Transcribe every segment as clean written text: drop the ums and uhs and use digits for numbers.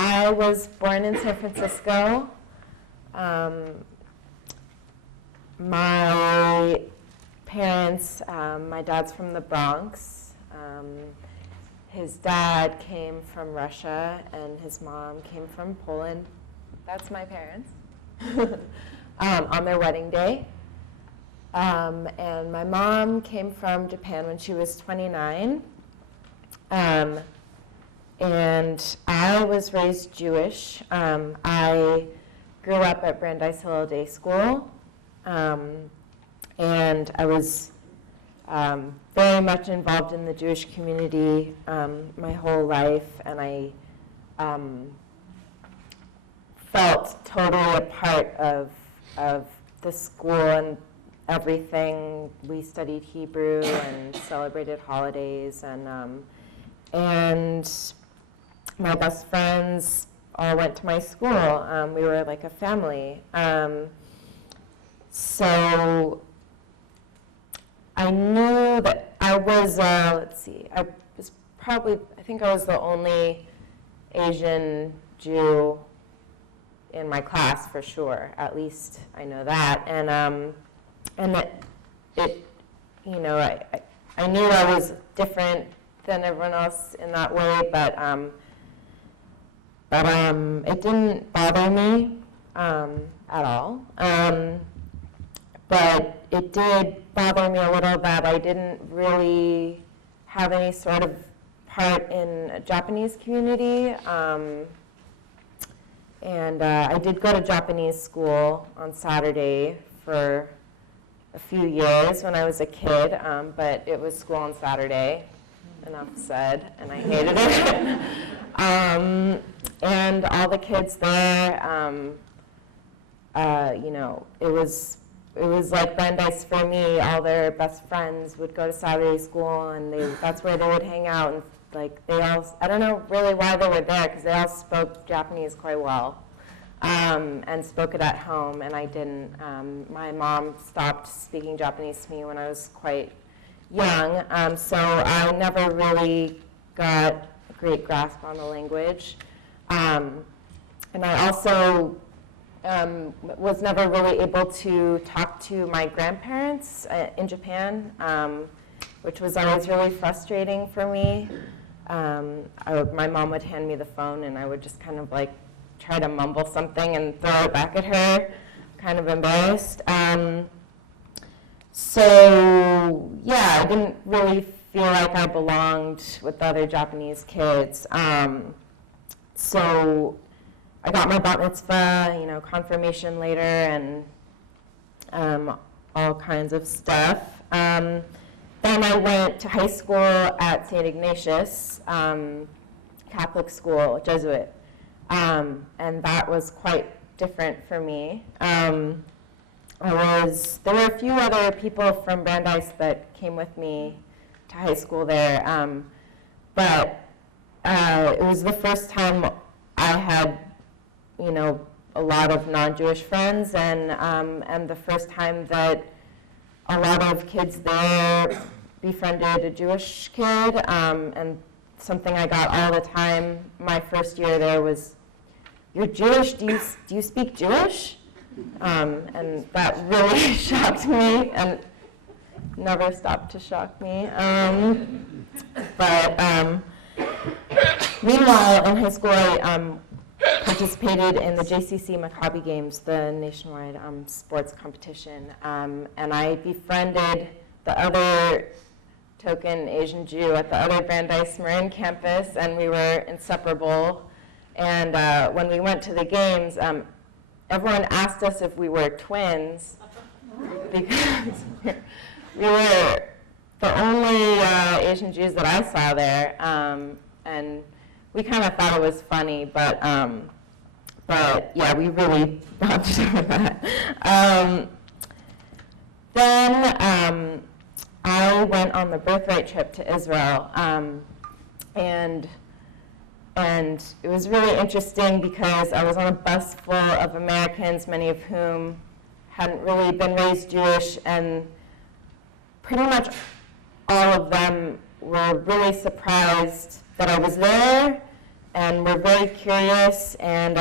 I was born in San Francisco. My parents, my dad's from the Bronx. His dad came from Russia, and his mom came from Poland. That's my parents. On their wedding day. And my mom came from Japan when she was 29. And I was raised Jewish. I grew up at Brandeis Hillel Day School. And I was very much involved in the Jewish community my whole life. And I felt totally a part of the school and everything. We studied Hebrew and celebrated holidays, and my best friends all went to my school. We were like a family. So I knew that I was, I think I was the only Asian Jew in my class for sure. At least I know that. And that it, you know, I knew I was different than everyone else in that way, but it didn't bother me at all. But it did bother me a little that I didn't really have any sort of part in a Japanese community. And I did go to Japanese school on Saturday for a few years when I was a kid, but it was school on Saturday, enough said, and I hated it. And all the kids there, you know, it was like Brandeis for me. All their best friends would go to Saturday school, and that's where they would hang out. And like they all, I don't know really why they were there, because they all spoke Japanese quite well, and spoke it at home, and I didn't. My mom stopped speaking Japanese to me when I was quite young, so I never really got a great grasp on the language. And I also was never really able to talk to my grandparents in Japan, which was always really frustrating for me. My mom would hand me the phone, and I would just kind of like try to mumble something and throw it back at her, kind of embarrassed. So yeah, I didn't really feel like I belonged with the other Japanese kids. So I got my bat mitzvah, you know, confirmation later, and all kinds of stuff. Then I went to high school at St. Ignatius, Catholic school, Jesuit, and that was quite different for me. There were a few other people from Brandeis that came with me to high school there, but it was the first time I had, you know, a lot of non-Jewish friends, and the first time that a lot of kids there befriended a Jewish kid, and something I got all the time my first year there was, "You're Jewish? Do you speak Jewish?" And that really shocked me, and never stopped to shock me. But meanwhile, in high school, I participated in the JCC Maccabi Games, the nationwide sports competition, and I befriended the other token Asian Jew at the other Brandeis Marin campus, and we were inseparable. And when we went to the games, everyone asked us if we were twins, because we were the only Asian Jews that I saw there, and we kind of thought it was funny, but yeah, we really bonded over that. Then I went on the birthright trip to Israel, and it was really interesting because I was on a bus full of Americans, many of whom hadn't really been raised Jewish, and pretty much all of them were really surprised that I was there, and were very curious and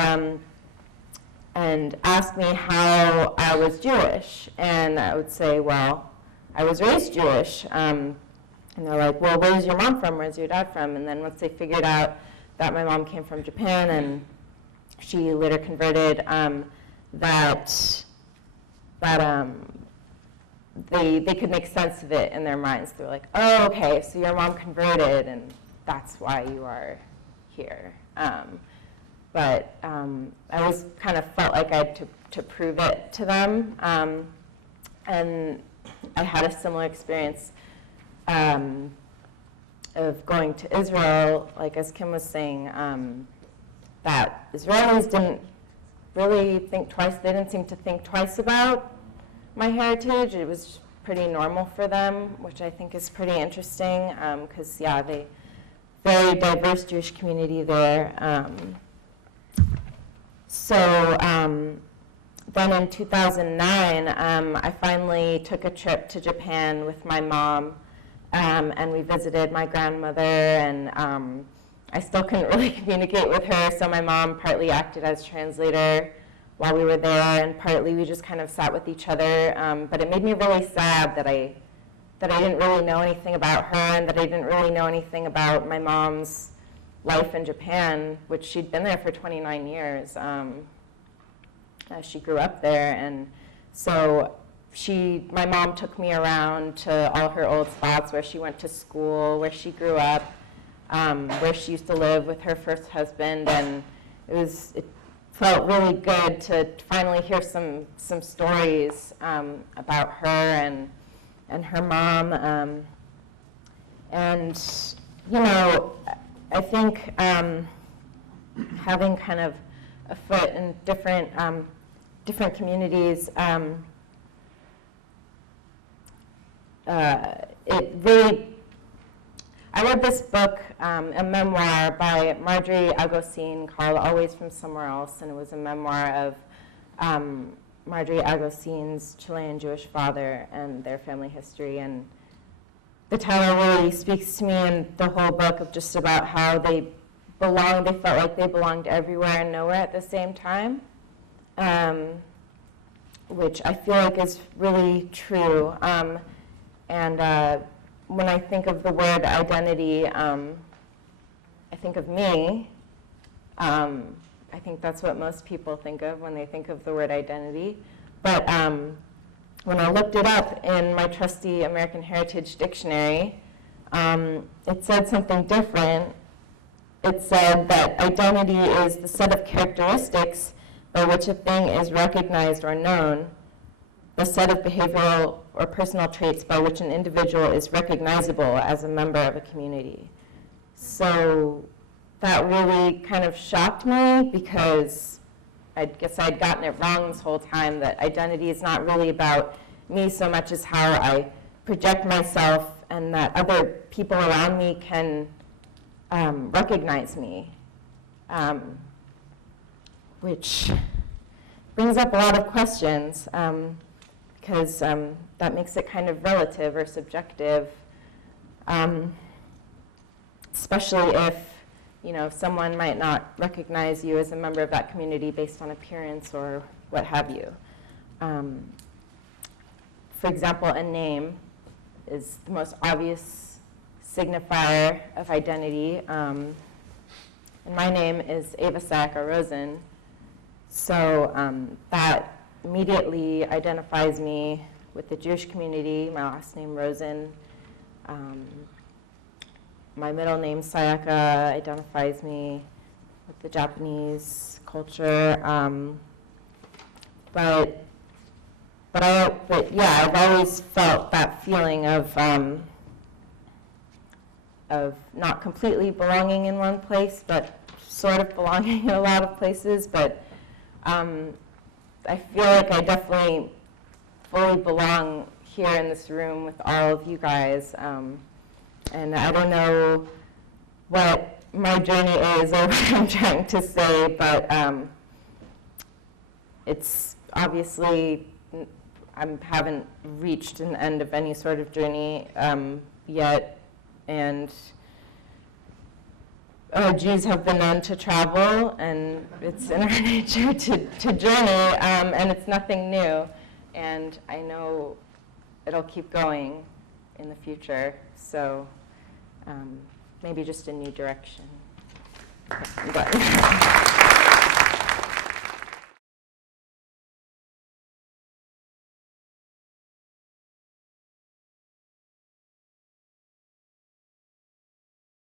asked me how I was Jewish. And I would say, well, I was raised Jewish. And they're like, well, where's your mom from? Where's your dad from? And then once they figured out that my mom came from Japan and she later converted, that they could make sense of it in their minds. They were like, oh, okay, so your mom converted, and that's why you are here. But I always kind of felt like I had to prove it to them. And I had a similar experience of going to Israel, like as Kim was saying, that Israelis didn't really think twice. They didn't seem to think twice about my heritage. It was pretty normal for them, which I think is pretty interesting because, yeah, they very diverse Jewish community there. So then in 2009, I finally took a trip to Japan with my mom, and we visited my grandmother, and I still couldn't really communicate with her, so my mom partly acted as translator while we were there, and partly we just kind of sat with each other. But it made me really sad that I didn't really know anything about her, and that I didn't really know anything about my mom's life in Japan, which she'd been there for 29 years. She grew up there, and so my mom took me around to all her old spots where she went to school, where she grew up, where she used to live with her first husband, and it felt really good to finally hear some stories about her and her mom. And you know, I think having kind of a foot in different communities, it really. I read this book, a memoir by Marjorie Agosin called Always from Somewhere Else, and it was a memoir of Marjorie Agosin's Chilean Jewish father and their family history. And the title really speaks to me in the whole book of just about how they felt like they belonged everywhere and nowhere at the same time, which I feel like is really true. When I think of the word identity, I think of me. I think that's what most people think of when they think of the word identity. But when I looked it up in my trusty American Heritage Dictionary, it said something different. It said that identity is the set of characteristics by which a thing is recognized or known, the set of behavioral or personal traits by which an individual is recognizable as a member of a community. So that really kind of shocked me because I guess I'd gotten it wrong this whole time, that identity is not really about me so much as how I project myself, and that other people around me can recognize me, which brings up a lot of questions. Because that makes it kind of relative or subjective, especially if someone might not recognize you as a member of that community based on appearance or what have you. For example, a name is the most obvious signifier of identity, and my name is Ava Sayaka Rosen, so that immediately identifies me with the Jewish community, my last name Rosen. My middle name Sayaka identifies me with the Japanese culture. But yeah, I've always felt that feeling of not completely belonging in one place, but sort of belonging in a lot of places. But I feel like I definitely fully belong here in this room with all of you guys. And I don't know what my journey is or what I'm trying to say, but it's obviously, I haven't reached an end of any sort of journey yet. And Jews have been known to travel, and it's in our nature to journey, and it's nothing new. And I know it'll keep going in the future, so maybe just a new direction. But